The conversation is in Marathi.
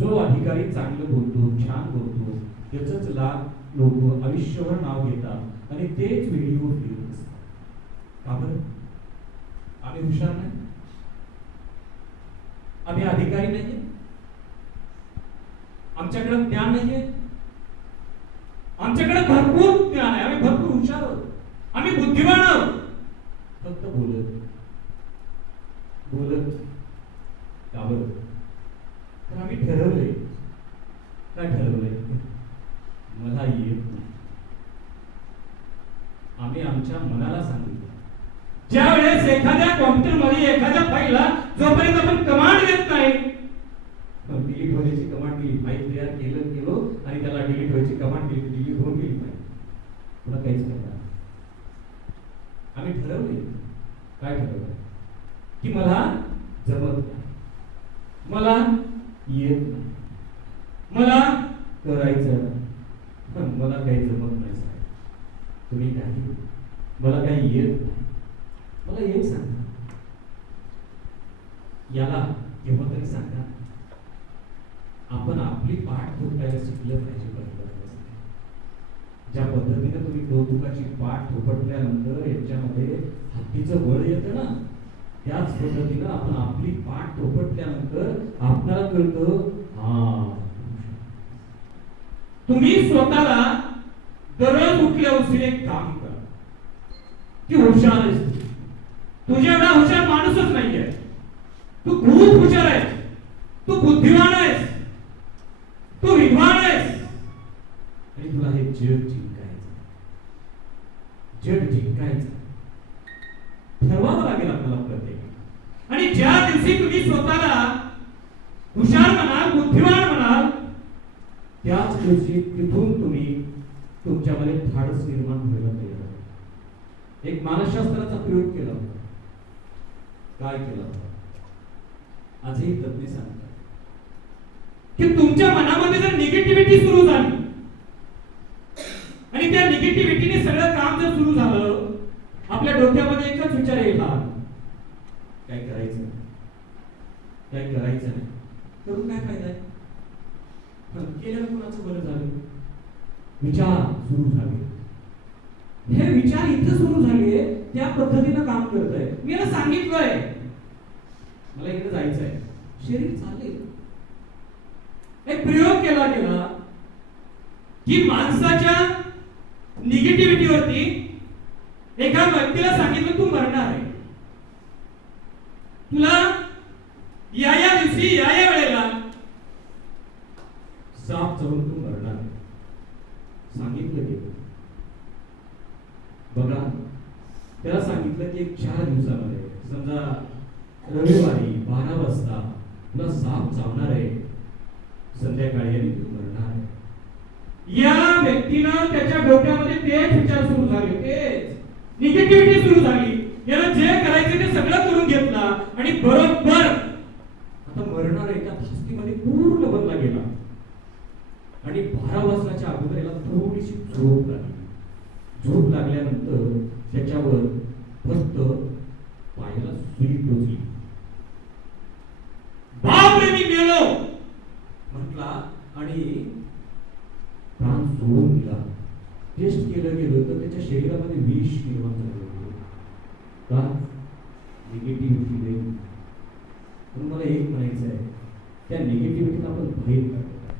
जो अधिकारी चांगलं बोलतो छान बोलतो त्याच लाभ लोक आयुष्यभर नाव घेतात आणि तेच व्हिडिओ फिरत असतात. का बरं? आम्ही हुशार नाही? आम्ही अधिकारी नाहीये? आमच्याकडे ज्ञान नाहीये? आमच्याकडे भरपूर ज्ञान आहे. आम्ही भरपूर हुशार आहोत. आम्ही बुद्धिमान आहोत. फक्त बोलत. बोलत. का बरं? आम्ही ठरवले काय ठरवले मला येत नाही. आम्ही आमच्या मनाला सांगितलं. ज्या वेळेस एखाद्या कॉम्प्युटरमध्ये एखाद्या फाईलला जोपर्यंत आपण कमांड देत नाही डिलीट व्हायची कमांड दिली फाईल तयार केलं केलो आणि त्याला डिलीट व्हायची कमांड दिली डिलीट होऊन गेली फाईल पुन्हा काहीच करणार आम्ही ठरवले काय ठरवलं की मला जमत नाही. मला येत नाही. मला करायचं पण मला काही जमत नाही साहेब. तुम्ही काही मला काही येत नाही. मला एक सांगा. याला केव्हा तरी सांगा. आपण आपली पाठ थोपटायला शिकलं पाहिजे ज्या पद्धतीने तुम्ही कौतुकाची पाठ थोपटल्यानंतर याच्यामध्ये हत्तीचं बळ येतं ना त्याच पद्धतीनं आपण आपली पाठ थोपटल्यानंतर आपल्याला कळत हा. तुम्ही स्वतःला दररोज उठल्या उशीने काम करा. ती हुशार आहेस तुझ्या एवढा हुशार माणूसच नाहीये. तू खूप हुशार आहेस. तू बुद्धिमान आहेस. तू विद्वान आहेस. आणि तुला हे जग जिंकायचं जग जिंकायचं ठरवावं लागेल आपल्याला प्रत्येक आणि जसे तुम्ही स्वतःला हुशार म्हणाल बुद्धिमान म्हणाल त्याच दिवशी तिथून तुम्ही तुमच्यामध्ये धाडस निर्माण व्हायला तयार एक मानसशास्त्राचा प्रयोग केला होता. काय केला होता? आजही तज्ञ सांगतात की तुमच्या मनामध्ये जर निगेटिव्हिटी सुरू झाली आणि त्या निगेटिव्हिटीने सगळं काम जर सुरू झालं आपल्या डोक्यामध्ये एकच विचार येईल काय करायचं? काय करायचं नाही. करून काय फायदा आहे? हं, केल्यानं कोणाचं बरं झालं? विचार सुरू झाले. हे विचार इथं सुरू झाले त्या पद्धतीनं काम करत आहे मी याला सांगितलंय. मला इकडे जायचं आहे शरीर चालेल एक प्रयोग केला गेला की माणसाच्या निगेटिव्हिटीवरती एका व्यक्तीला सांगितलं तू मरणार आहे. तुला या या दिवशी या या वेळेला साप चढून तू मरणार सांगितलं गेलं बघा त्याला सांगितलं की एक चार दिवसामध्ये समजा रविवारी बारा वाजता तुला साप चावणार आहे संध्याकाळी आणि तू मरणार आहे या व्यक्तीनं त्याच्या डोक्यामध्ये तेच विचार सुरू झाले तेच निगेटिव्हिटी सुरू झाली याला जे करायचे ते सगळं करून घेतला आणि बरोबर आता मरणार आहे त्या धास्तीमध्ये पूर्ण बनला गेला आणि बारा वाजताच्या अगोदर याला थोडीशी झोप लागली. झोप लागल्यानंतर त्याच्यावर फक्त पायाला सुई टोचली. बापरे मी मेलो! म्हटला आणि प्राण सोडून दिला. टेस्ट केलं गेलं तर त्याच्या शरीरामध्ये विष निर्माण झालं. होतं. का निगेटिव्हिटी देईल म्हणून मला एक म्हणायचं आहे त्या निगेटिव्हिटीला आपण बाहेर काढतो